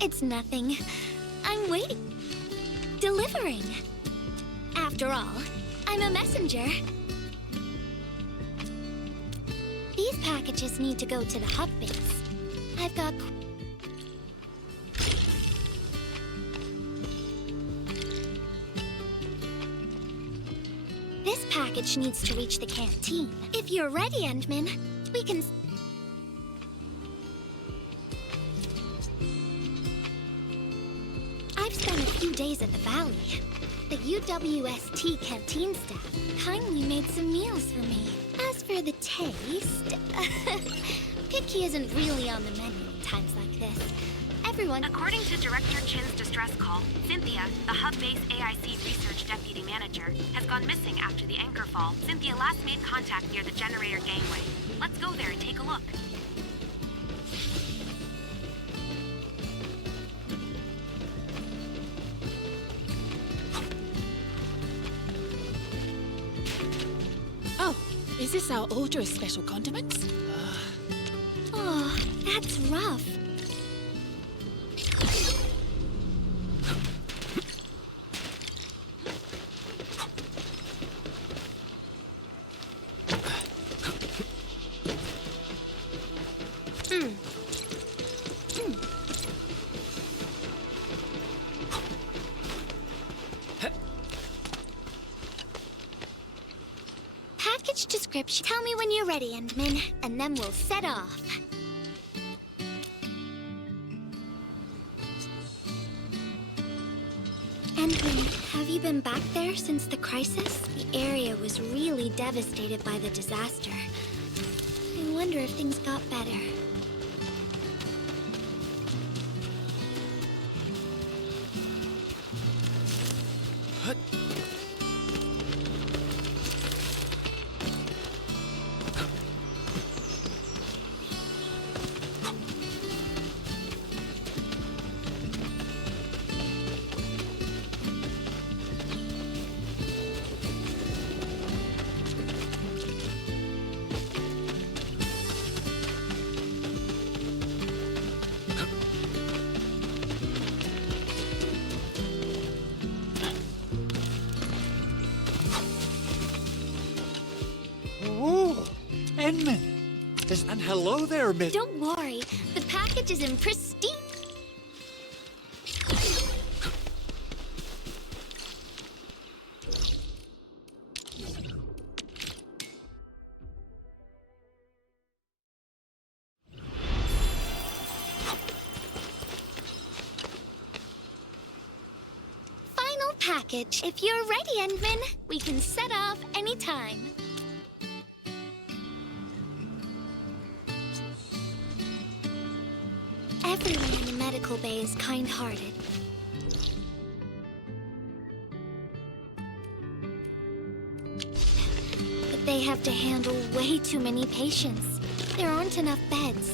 It's nothing. I'm waiting. Delivering. After all, I'm a messenger. These packages need to go to the hub base. I've got... This package needs to reach the canteen. If you're ready, Endman, we can... I've spent a few days at the Valley. The UWST canteen staff kindly made some meals for me. As for the taste, picky isn't really on the menu in times like this. Everyone... According to Director Chin's distress call, Cynthia, the hub-base AIC research deputy manager, has gone missing after the anchor fall. Cynthia last made contact near the generator gangway. Let's go there and take a look. Oh, is this our order of special condiments? Oh, that's rough. Package description. Tell me when you're ready, Endman, and then we'll set off. Endman, have you been back there since the crisis? The area was really devastated by the disaster. I wonder if things got better. Endman! And hello there, Miss... Don't worry, the package is in pristine... Final package. If you're ready, Endman, we can set off anytime. Everyone in the medical bay is kind-hearted. But they have to handle way too many patients. There aren't enough beds,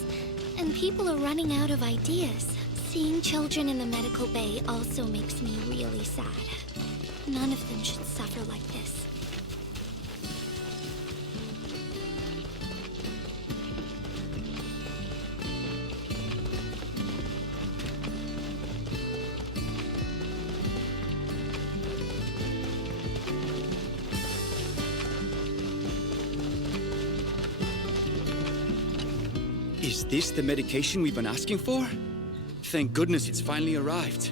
and people are running out of ideas. Seeing children in the medical bay also makes me really sad. None of them should suffer like this. Is this the medication we've been asking for? Thank goodness it's finally arrived.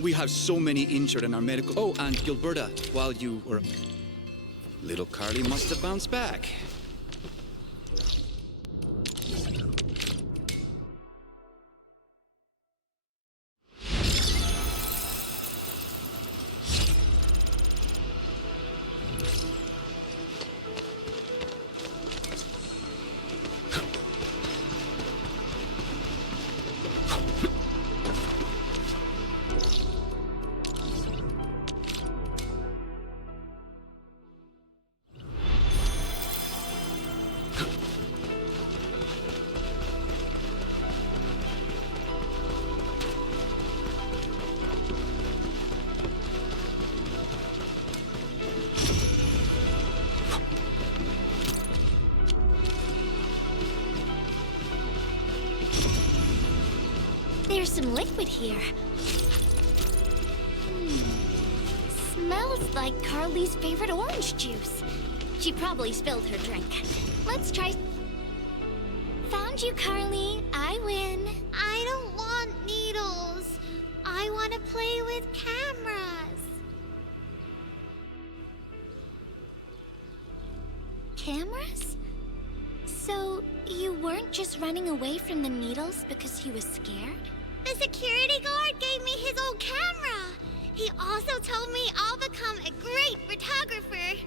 We have so many injured in our medical... Oh, and Gilberta, while you were... Little Carly must have bounced back. There's some liquid here. Smells like Carly's favorite orange juice. She probably spilled her drink. Let's try... Found you, Carly. I win. I don't want needles. I want to play with cameras. Cameras? So, you weren't just running away from the needles because you were scared? The security guard gave me his old camera. He also told me I'll become a great photographer.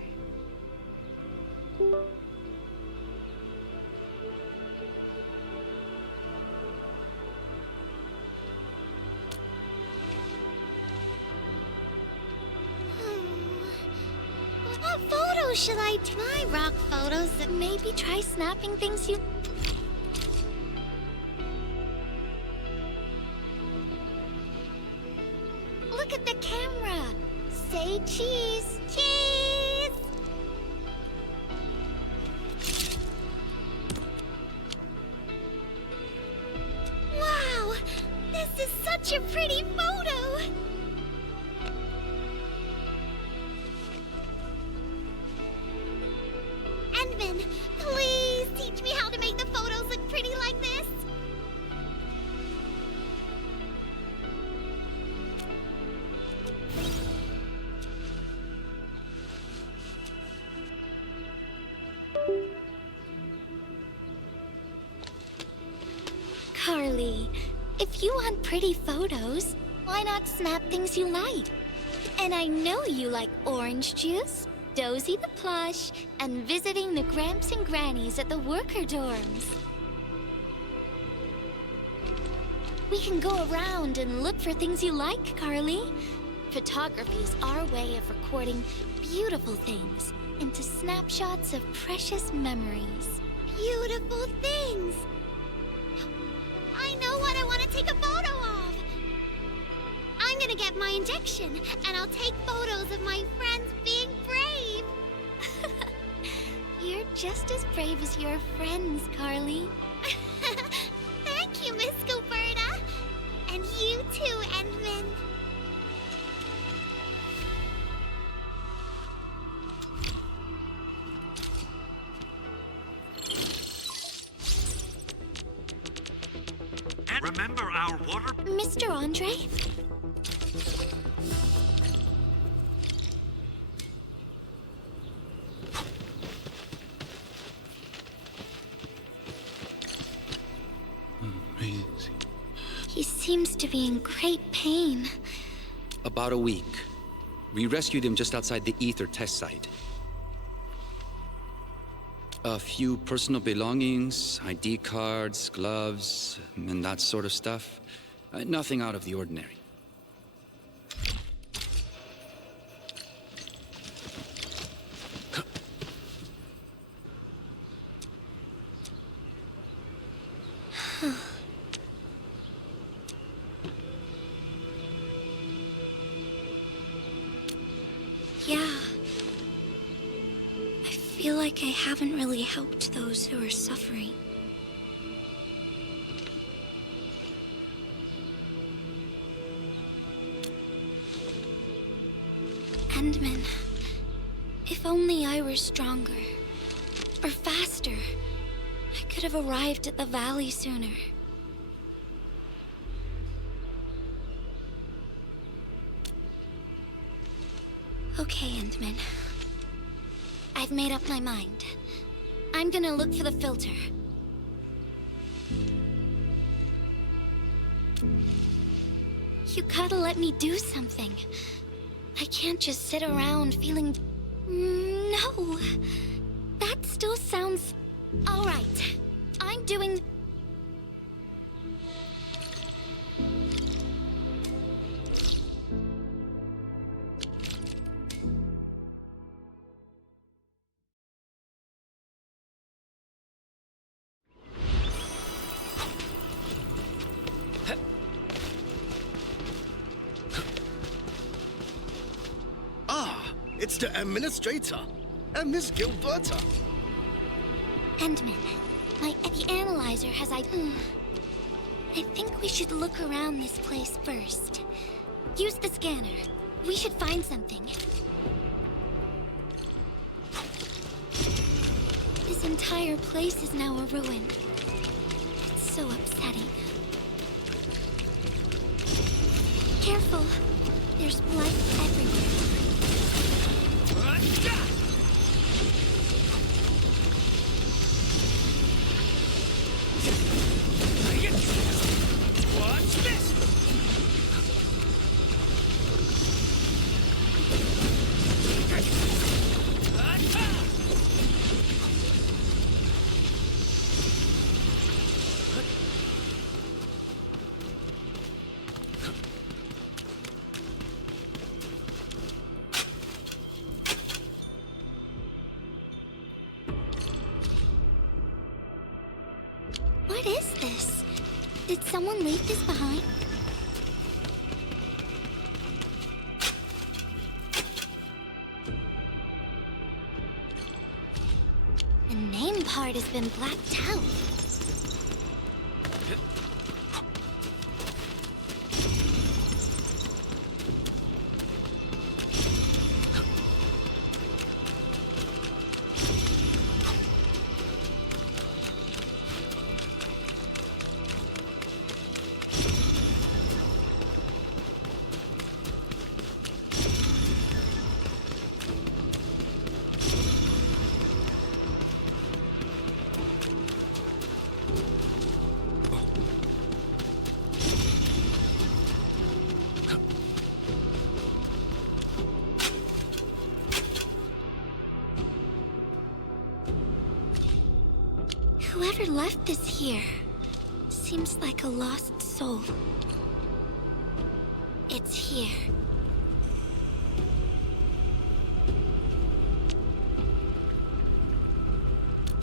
What photos should I do? My rock photos. Maybe try snapping things you... Look at the camera. Say cheese. Cheese! Wow! This is such a pretty photo! Endman, please teach me how to make the photos look pretty like this. Carly, if you want pretty photos, why not snap things you like? And I know you like orange juice, Dozy the plush, and visiting the Gramps and Grannies at the worker dorms. We can go around and look for things you like, Carly. Photography is our way of recording beautiful things into snapshots of precious memories. Beautiful things. I know what I want to take a photo of. I'm gonna get my injection, and I'll take photos of my friends being brave. You're just as brave as your friends, Carly. Thank you, Miss Gilberta. And you too, Endman. And remember our water... Mr. Andre? Amazing. He seems to be in great pain. About a week. We rescued him just outside the Ether test site. A few personal belongings, ID cards, gloves, and that sort of stuff. Nothing out of the ordinary. Yeah. I feel like I haven't really helped those who are suffering. Endman, if only I were stronger, or faster, I could have arrived at the valley sooner. Okay, Endman. I've made up my mind. I'm gonna look for the filter. You gotta let me do something. I can't just sit around feeling... No! That still sounds... All right. I'm doing... It's the administrator, and Miss Gilberta. Endman, the analyzer has I think we should look around this place first. Use the scanner. We should find something. This entire place is now a ruin. It's so upsetting. Careful. There's blood everywhere. What's this? What is this? Did someone leave this behind? The name part has been blacked out. Whoever left this here seems like a lost soul. It's here.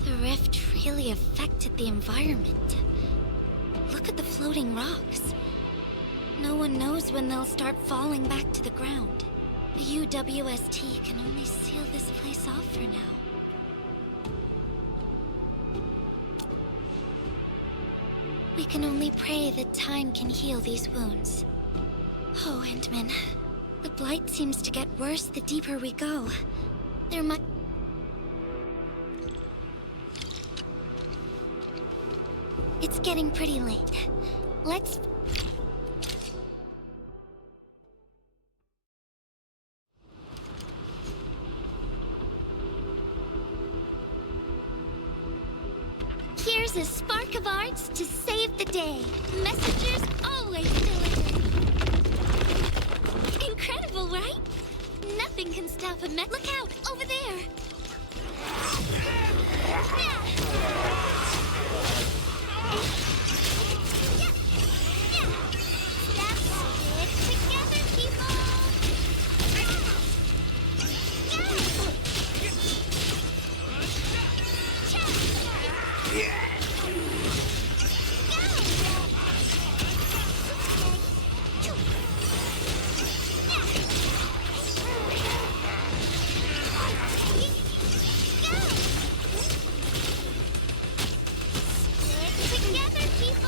The rift really affected the environment. Look at the floating rocks. No one knows when they'll start falling back to the ground. The UWST can only seal this place off for now. We can only pray that time can heal these wounds. Oh, Endman. The blight seems to get worse the deeper we go. There might... It's getting pretty late. Let's... Here's a spark of arts to save the day. Messengers always deliver. Incredible, right? Nothing can stop a Look out! Over there! Stick together, people!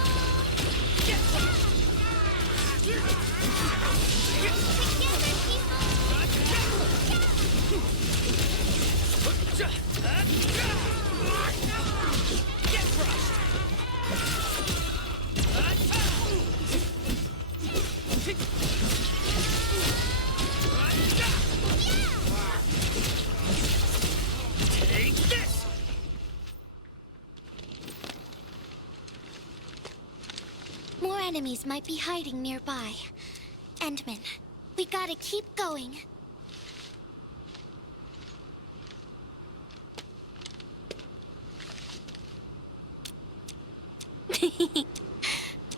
More enemies might be hiding nearby. Endman, we gotta keep going.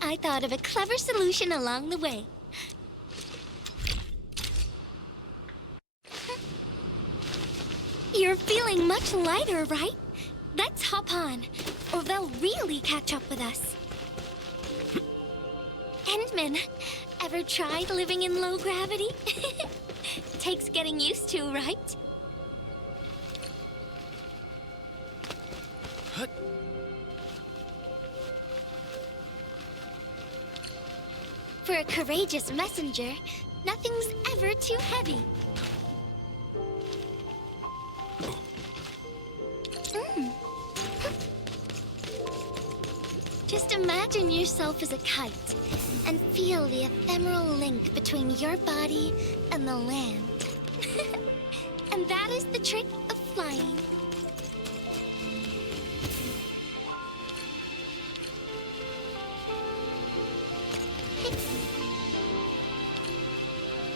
I thought of a clever solution along the way. You're feeling much lighter, right? Let's hop on, or they'll really catch up with us. Endman, ever tried living in low gravity? Takes getting used to, right? For a courageous messenger, nothing's ever too heavy. Just imagine yourself as a kite and feel the ephemeral link between your body and the land. And that is the trick of flying.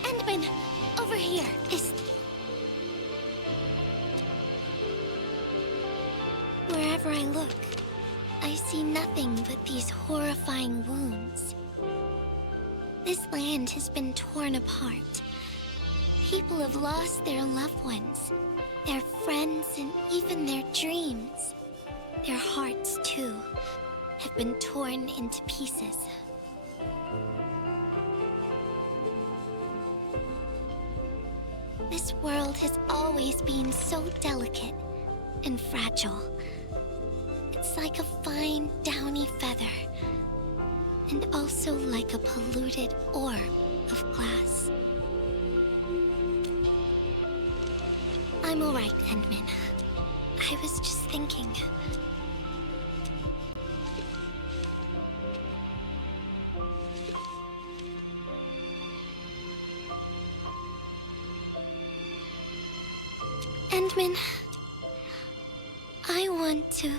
Endman, over here is... Wherever I look, I see nothing but these horrifying wounds. This land has been torn apart. People have lost their loved ones, their friends, and even their dreams. Their hearts, too, have been torn into pieces. This world has always been so delicate and fragile. It's like a fine, downy feather, and also like a polluted orb of glass. I'm all right, Endman. I was just thinking. Endman, I want to...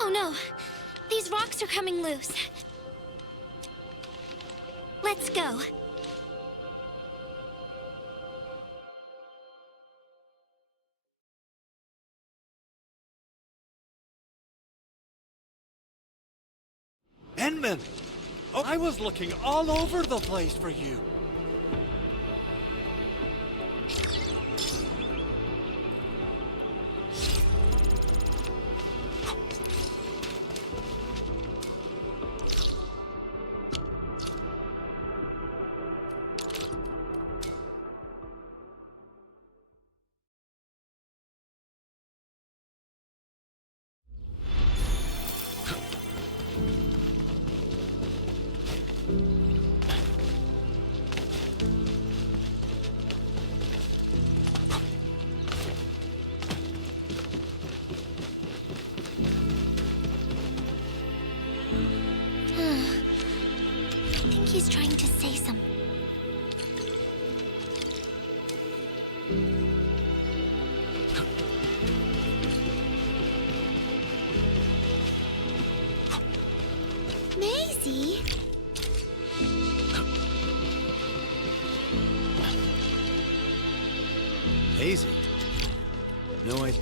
Oh no! These rocks are coming loose. Let's go. Endman! Oh, I was looking all over the place for you. I think he's trying to say something. Maisie? Hazy? No, I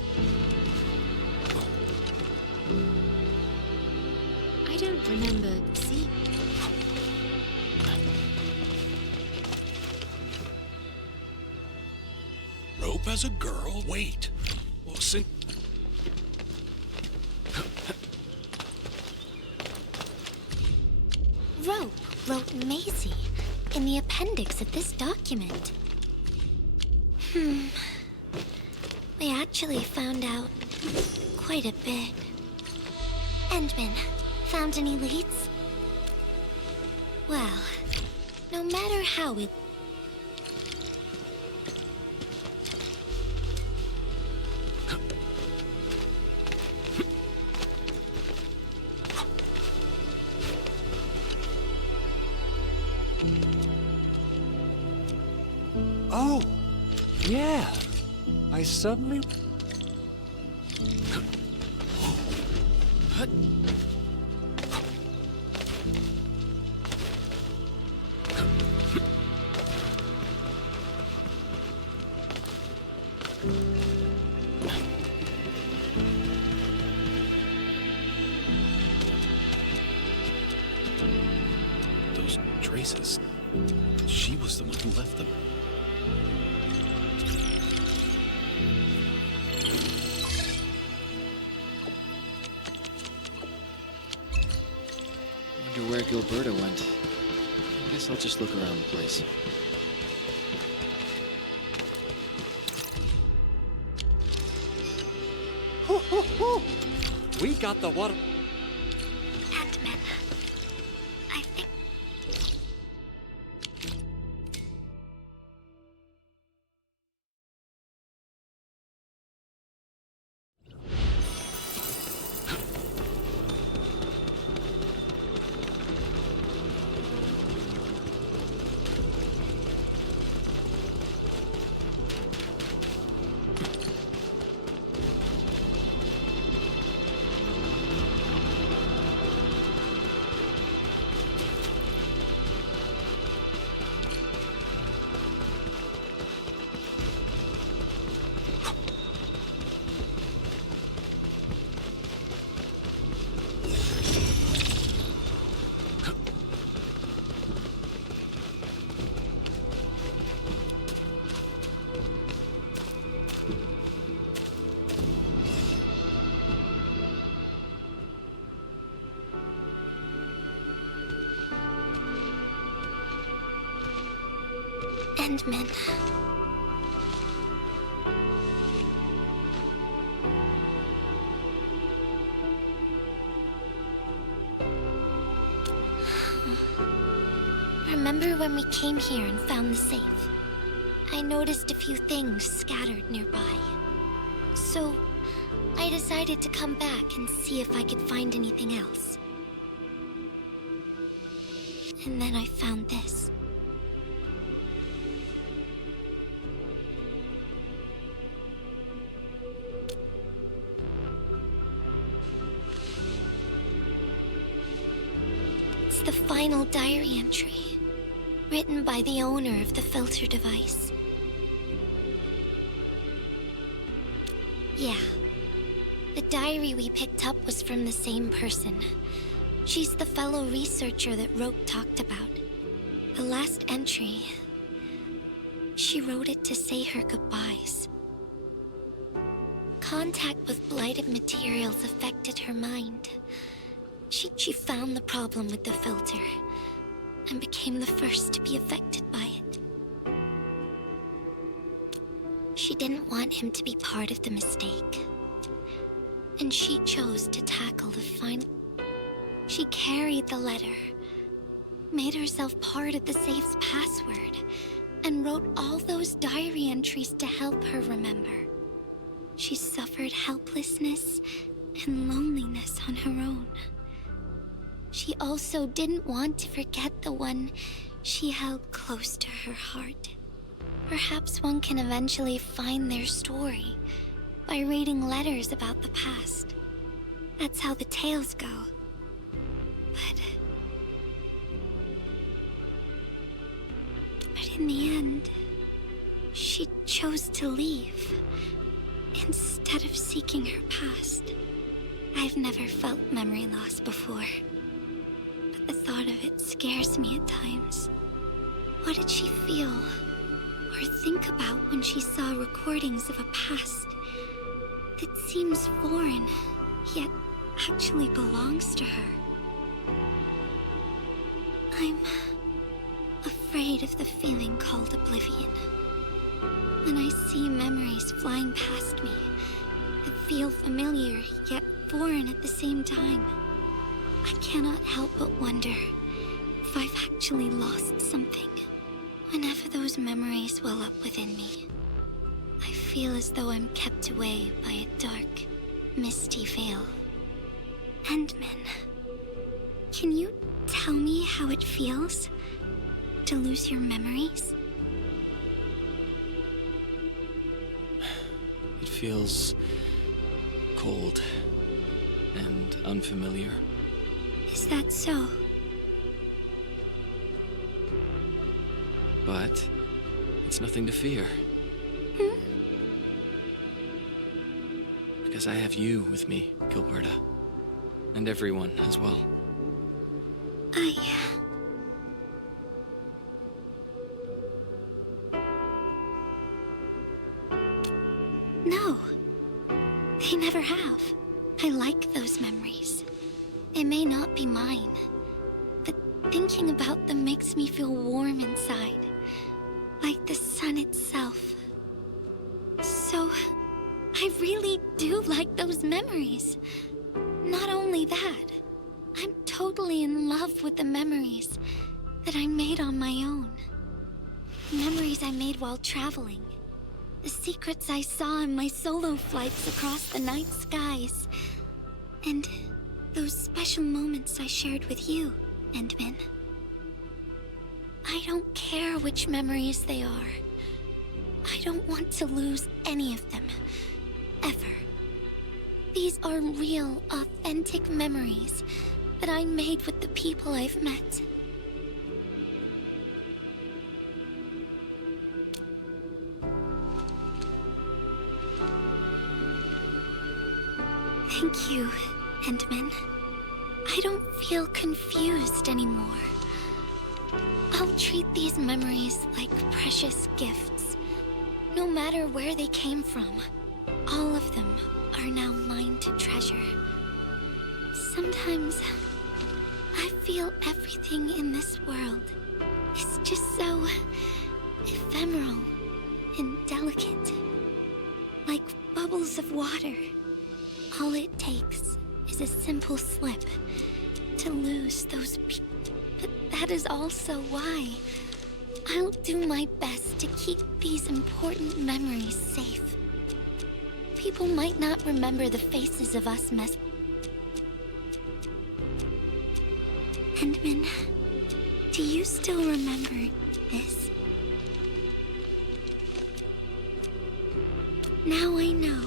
don't remember seeing. Rope as a girl? Wait. Well, Rope wrote Maisie in the appendix of this document. We actually found out quite a bit. Endman, found any leads? Well, no matter how we... Oh, yeah. I suddenly... Those traces. She was the one who left them. Wonder where Gilberta went. I guess I'll just look around the place. Woo! We got the water. Ant-Man. I think... Ant-Man. Remember when we came here and found the safe? I noticed a few things scattered nearby. So, I decided to come back and see if I could find anything else. And then I found this. It's the final diary entry, written by the owner of the filter device. Yeah, the diary we picked up was from the same person. She's the fellow researcher that Rope talked about. The last entry, she wrote it to say her goodbyes. Contact with blighted materials affected her mind. She found the problem with the filter and became the first to be affected by it. She didn't want him to be part of the mistake, and she chose to tackle the final. She carried the letter, made herself part of the safe's password, and wrote all those diary entries to help her remember. She suffered helplessness and loneliness on her own. She also didn't want to forget the one she held close to her heart. Perhaps one can eventually find their story by reading letters about the past. That's how the tales go. But in the end, she chose to leave instead of seeking her past. I've never felt memory loss before, but the thought of it scares me at times. What did she feel or think about when she saw recordings of a past that seems foreign, yet actually belongs to her? I'm afraid of the feeling called oblivion. When I see memories flying past me that feel familiar yet foreign at the same time, I cannot help but wonder if I've actually lost something. Whenever those memories well up within me, I feel as though I'm kept away by a dark, misty veil. Ant-Man, can you tell me how it feels to lose your memories? It feels cold and unfamiliar. Is that so? But it's nothing to fear. Hmm? Because I have you with me, Gilberta. And everyone as well. No. They never have. I like those memories. They may not be mine, but thinking about them makes me feel warm inside, like the sun itself. So, I really do like those memories. Not only that, I'm totally in love with the memories that I made on my own. Memories I made while traveling. The secrets I saw in my solo flights across the night skies. And those special moments I shared with you, Endman. I don't care which memories they are. I don't want to lose any of them. Ever. These are real, authentic memories that I made with the people I've met. Thank you, Endman. I don't feel confused anymore. I'll treat these memories like precious gifts. No matter where they came from, all of them are now mine to treasure. Sometimes I feel everything in this world is just so ephemeral and delicate. Like bubbles of water. All it takes is a simple slip to lose those people. But that is also why I'll do my best to keep these important memories safe. People might not remember the faces of us Endman, do you still remember this? Now I know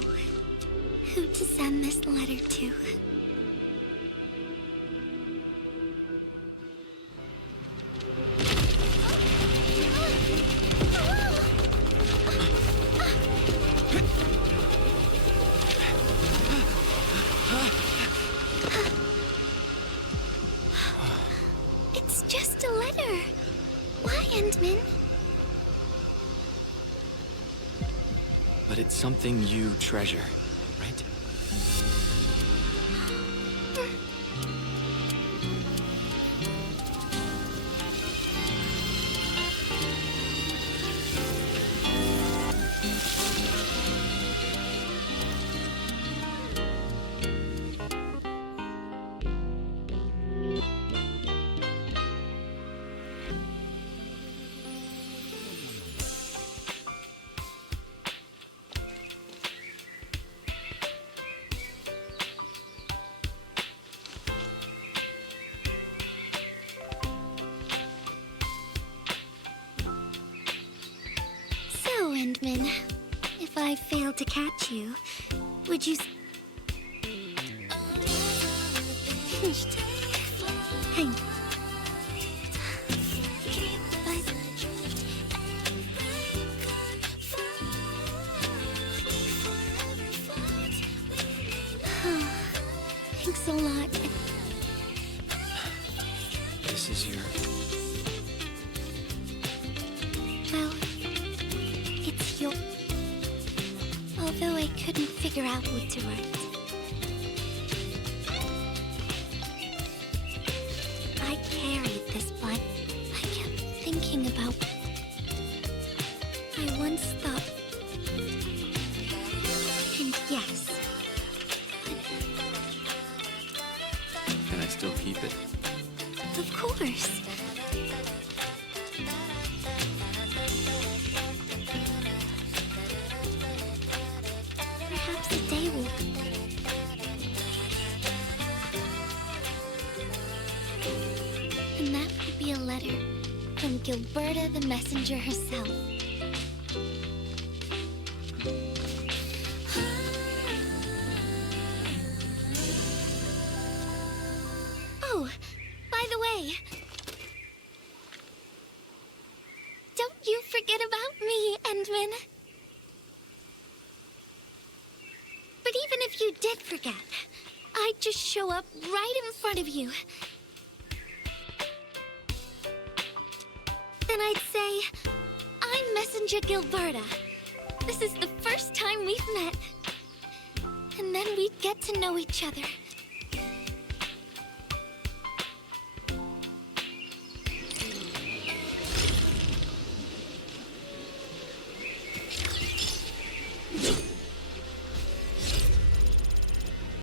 who to send this letter to. It's just a letter. Why, Endman? But it's something you treasure, right? Endman, if I failed to catch you, would you... Hang. Thanks a lot. This is your... Well, it's your... Although I couldn't figure out what to write. I carried this, but I kept thinking about... I once thought... And yes. Can I still keep it? Of course. Perhaps a day will... And that would be a letter from Gilberta the messenger herself. Oh, by the way, don't you forget about me, Endman. But even if you did forget, I'd just show up right in front of you. Then I'd say, I'm Messenger Gilberta. This is the first time we've met. And then we'd get to know each other.